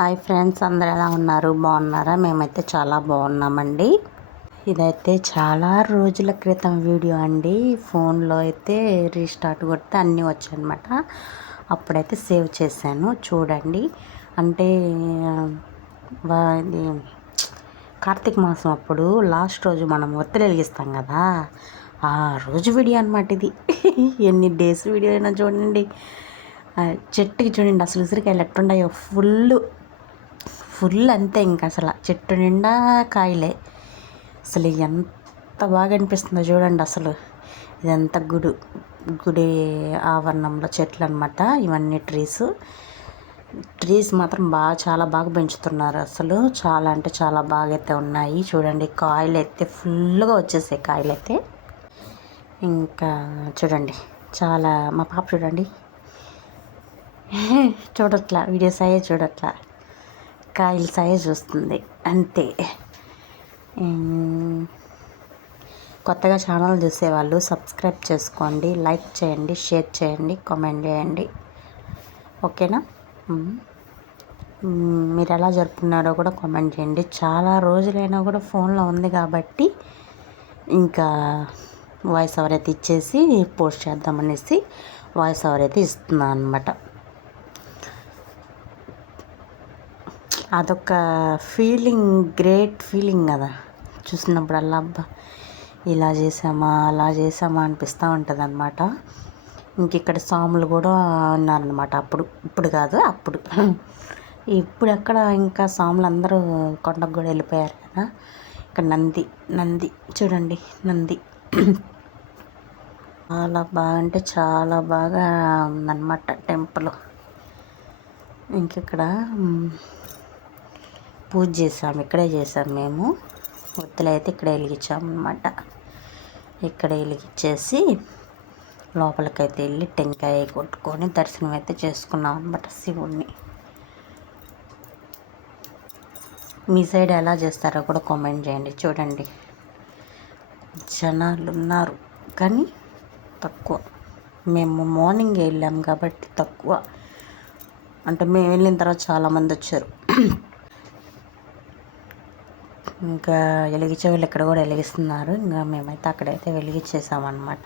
Hi friends, అందరు ఎలా ఉన్నారు? బాగున్నారా? మేమైతే చాలా బాగున్నామండి. ఇదైతే చాలా రోజుల క్రితం వీడియో అండి. ఫోన్లో అయితే రీస్టార్ట్ కొడితే అన్నీ వచ్చాయన్నమాట. అప్పుడైతే సేవ్ చేశాను, చూడండి. అంటే ఇది కార్తీక మాసం అప్పుడు లాస్ట్ రోజు మనం ఒత్తులు వెలిగిస్తాం కదా, ఆ రోజు వీడియో అనమాట ఇది. ఎన్ని డేస్ వీడియో అయినా చూడండి. చెట్టుకి చూడండి అసలు ఉసిరికాయలు ఎట్టుండాయో, ఫుల్ అంతే. ఇంకా అసలు చెట్టు నిండా కాయలే. అసలు ఎంత బాగా అనిపిస్తుందో చూడండి. అసలు ఇదంతా గుడి ఆవరణంలో చెట్లు అనమాట. ఇవన్నీ ట్రీస్ మాత్రం చాలా బాగా పెంచుతున్నారు. అసలు చాలా అంటే చాలా బాగా అయితే ఉన్నాయి. చూడండి, కాయలు అయితే ఫుల్గా వచ్చేసాయి కాయలు అయితే. ఇంకా చూడండి, చాలా మా పాప చూడండి చూడట్లా, వీడియోస్ అయ్యే చూడట్లా, కాయల సాయే చూస్తుంది అంతే. కొత్తగా ఛానల్ చూసేవాళ్ళు సబ్స్క్రైబ్ చేసుకోండి, లైక్ చేయండి, షేర్ చేయండి, కామెంట్ చేయండి, ఓకేనా? మీరు ఎలా జరుపుకున్నారో కూడా కామెంట్ చేయండి. చాలా రోజులైనా కూడా ఫోన్లో ఉంది కాబట్టి ఇంకా వాయిస్ ఓవర్ అయితే ఇచ్చేసి పోస్ట్ చేద్దామనేసి వాయిస్ ఓవర్ అయితే ఇస్తున్నాను అనమాట. అదొక ఫీలింగ్, గ్రేట్ ఫీలింగ్ కదా. చూసినప్పుడల్లా అబ్బా ఇలా చేసామా అలా చేసామా అనిపిస్తూ ఉంటుంది అనమాట. ఇంక ఇక్కడ సాములు కూడా ఉన్నారనమాట. ఇప్పుడు కాదు, ఇప్పుడు ఎక్కడ ఇంకా సాములు అందరూ కొండకు కూడా వెళ్ళిపోయారు కదా. ఇక్కడ నంది చూడండి, నంది చాలా బాగా అంటే చాలా బాగా ఉందన్నమాట టెంపుల్. ఇంకెక్కడ పూజ ఇక్కడే చేసాం మేము. ఒత్తులు అయితే ఇక్కడే వెలిగించామన్నమాట. ఇక్కడే వెలిగించేసి లోపలికైతే వెళ్ళి టెంకాయ కొట్టుకొని దర్శనం అయితే చేసుకున్నాం అనమాట శివుణ్ణి. మీ సైడ్ ఎలా చేస్తారో కూడా కామెంట్ చేయండి. చూడండి, జనాలు ఉన్నారు కానీ తక్కువ. మేము మార్నింగ్ వెళ్ళాం కాబట్టి తక్కువ. అంటే మేము వెళ్ళిన తర్వాత చాలామంది వచ్చారు. ఇంకా వెలిగించే వాళ్ళు ఇక్కడ కూడా వెలిగిస్తున్నారు. ఇంకా మేమైతే అక్కడైతే వెలిగించేసామన్నమాట.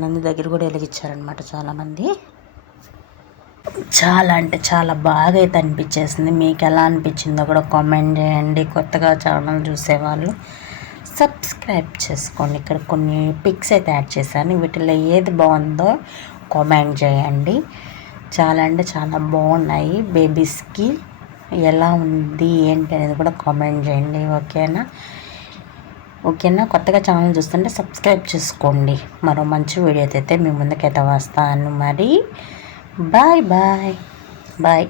నంది దగ్గర కూడా వెలిగించారనమాట చాలామంది. చాలా అంటే చాలా బాగా అయితే అనిపించేసింది. మీకు ఎలా అనిపించిందో కూడా కామెంట్ చేయండి. కొత్తగా ఛానల్ చూసేవాళ్ళు సబ్స్క్రైబ్ చేసుకోండి. ఇక్కడ కొన్ని పిక్స్ అయితే యాడ్ చేశాను. వీటిలో ఏది బాగుందో కామెంట్ చేయండి. చాలా అంటే చాలా బాగున్నాయి. బేబీస్కి ఎలా ఉంది ఏంటి అనేది కూడా కామెంట్ చేయండి, ఓకేనా? కొత్తగా ఛానల్ చూస్తుంటే సబ్స్క్రైబ్ చేసుకోండి. మరో మంచి వీడియో అయితే మీ ముందుకైతే వస్తాను. మరి బాయ్.